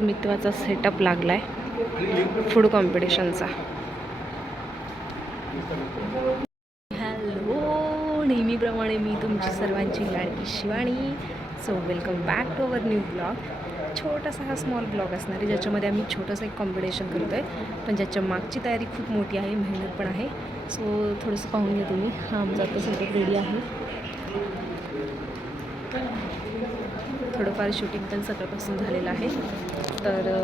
मित्वाचा setup लागलाय food कॉम्पिटिशनचा. Hello, नेहमीप्रमाणे मी तुमची सर्वांची लाडकी Shivani. So welcome back to our new blog. छोटासा हा स्मॉल ब्लॉग असणार आहे ज्याच्यामध्ये आम्ही छोटंसं एक कॉम्पिटिशन करतो आहे, पण ज्याच्या मागची तयारी खूप मोठी आहे, मेहनत पण आहे. सो थोडंसं पाहून घ्या तुम्ही. हा आमचा आता सेटअप रेडी आहे. थोडंफार शूटिंग पण सकाळपासून झालेलं आहे. तर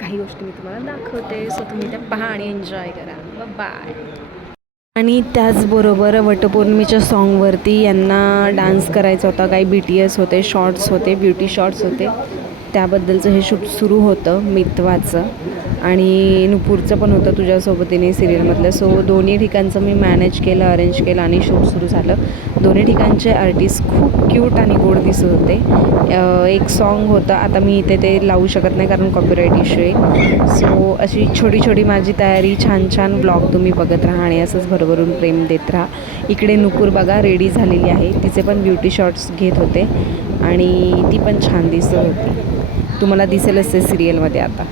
काही गोष्टी मी तुम्हाला दाखवते, सो तुम्ही त्या पहा आणि एन्जॉय करा. बाय. आणि त्याचबरोबर वटपौर्णिमेच्या सॉन्गवरती यांना डान्स करायचा होता. काही BTS होते, शॉर्ट्स होते, ब्युटी शॉर्ट्स होते, त्याबद्दलचं हे शूट सुरू होतं मित्वाचं. आणि नुपूरचं पण होतं तुझ्यासोबतीने सिरियलमधलं. सो दोन्ही ठिकाणचं मी मॅनेज केलं, अरेंज केलं आणि शूट सुरू झालं. दोन्ही ठिकाणचे आर्टिस्ट खूप क्यूट आणि गोड दिसत होते. एक सॉन्ग होतं, आता मी इथे ते लावू शकत नाही कारण कॉपीराईट इश्यू आहे. सो अशी छोटी छोटी माझी तयारी, छान छान ब्लॉग तुम्ही बघत राहा आणि असंच भरभरून प्रेम देत राहा. इकडे नुपूर बघा रेडी झालेली आहे, तिचे पण ब्युटी शॉट्स घेत होते आणि ती पण छान दिसत होती. तुम्हाला दिसेलच ते सिरियलमध्ये आता.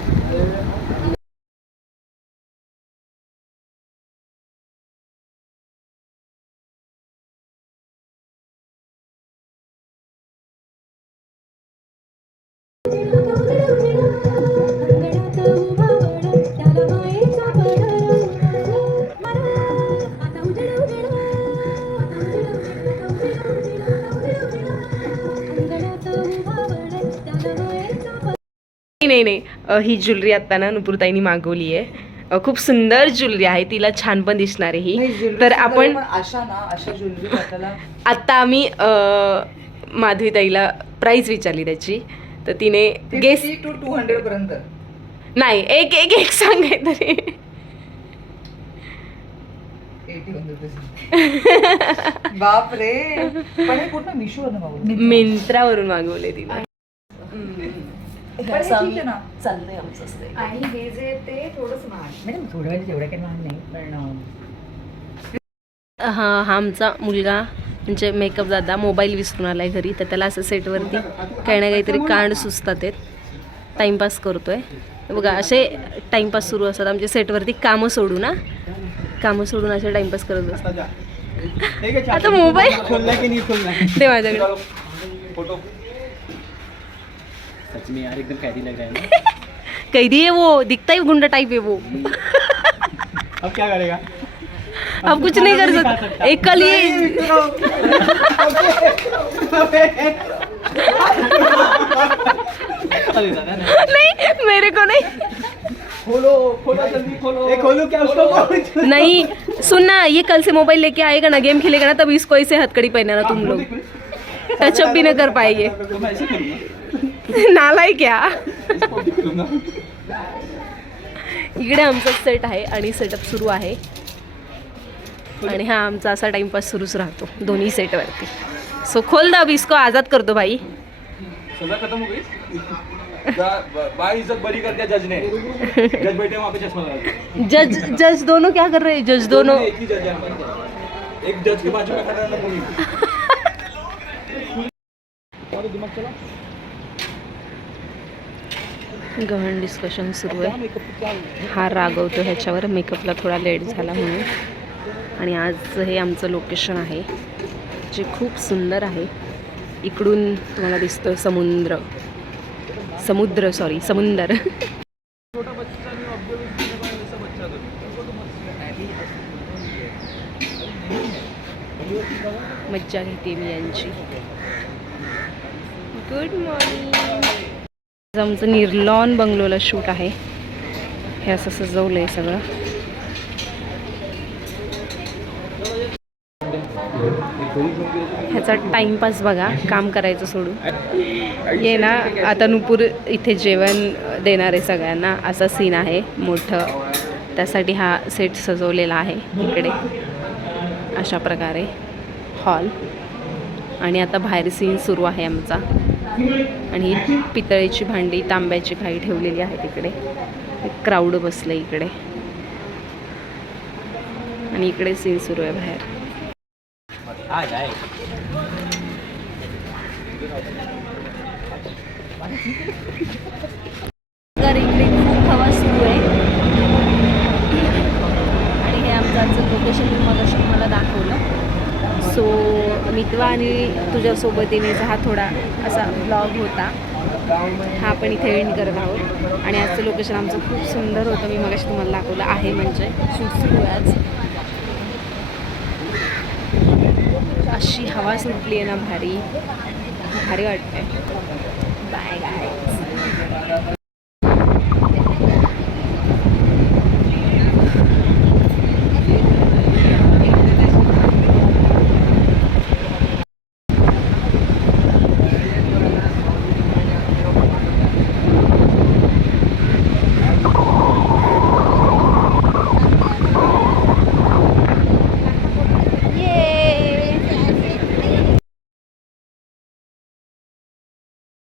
नाही, ही ज्वेलरी आता ना नुपूरताईंनी मागवली आहे. खूप सुंदर ज्वेलरी आहे, तिला छान पण दिसणार आहे ही. तर आपण अशा ज्वेलरी आता आम्ही माधवीताईला प्राइस विचारली त्याची, तर तिने गेस 50 to 200 पर्यंत. नाही, एक एक एक सांगाय तरी 81 रुपये. बाप रे. पण हे कुठं मिशोवरून मागवलं? मिंत्रावरून मागवले तिने. चाललंय आमचं. आणि हे जे ते थोडंच महाग मॅडम थोडं वेळ तेवढं काही महाग नाही पण हा आमचा मुलगा म्हणजे मेकअप दादा मोबाईल विसरून आलाय घरी, तर त्याला असं सेटवरती काही ना काहीतरी कांड सुचतात, टाईमपास करतोय. बघा असे टाईमपास सुरू असतात आमच्या सेटवरती. कामं सोडून असे टाईमपास करत असतात. आता मोबाईल दे माझ्याकडे. सच में यार एकदम कैदी लग रहा है ना. कैदी है वो, दिखता ही गुंडा टाइप है वो. अब क्या करेगा? अब कुछ नहीं कर सकते. एक कल ये नहीं, मेरे को नहीं. खोलो जल्दी खोलो. खोलो क्या उसको? नहीं सुन ना, ये कल से मोबाइल लेके आएगा ना, गेम खेलेगा ना, तब इसको ऐसे हथकड़ी पहनाना तुम लोग. टचअप भी नहीं कर पाएंगे. नालाय क्या. इकडे आमचा सेट आहे आणि सेटअप सुरू आहे आणि हा आमचा असा टाइमपास सुरूच राहतो दोन्ही सेटवरती. सो खोल दा, अब इसको आजाद कर दो भाई. सजा खत्म हो गई. बाई इज्जत बरी कर दिया जज ने. जज बैठे वहाँ पे चश्मा लगा. जज दोनों क्या कर रहे हैं? जज दोनों एक ही जज है. एक जज के बाजू में खड़ा रहना कोई. दिमाग चला. गहन डिस्कशन सुरू आहे. हा रागवतो ह्याच्यावर मेकअपला थोडा लेट झाला म्हणून. आणि आज हे आमचं लोकेशन आहे जे खूप सुंदर आहे. इकडून तुम्हाला दिसतोय समुद्र. मज्जा घेते मी यांची. Good morning. आमचं निर्लॉन बंगलोला शूट आहे. हे असं सजवलंय सगळं. ह्याचा टाइमपास बघा, काम करायचं सोडून. ये ना आता नुपूर इथे जेवण देणार आहे सगळ्यांना, असा सीन आहे मोठं. त्यासाठी हा सेट सजवलेला आहे इकडे अशा प्रकारे हॉल. आणि आता बाहेर सीन सुरू आहे आमचा. आणि पितळेची भांडी, तांब्याची काही ठेवलेली आहे तिकडे. क्राऊड बसलं इकडे आणि इकडे सीन सुरू आहे बाहेर. तर इकडे खूप हवा सुरू आहे आणि हे आमचं आजचं लोकेशन मी मगाशी तुम्हाला दाखवलं. सो मितवा आणि तुझ्यासोबत येण्याचा हा थोडा असा ब्लॉग होता. हा आपण इथे एंड करत आहोत आणि आजचं लोकेशन आमचं खूप सुंदर होतं. मी मगाशी तुम्हाला दाखवलं आहे म्हणजे शूट सुरू आहे आज. अशी हवा सुटली आहे ना भारी भारी वाटते. बाय गाय.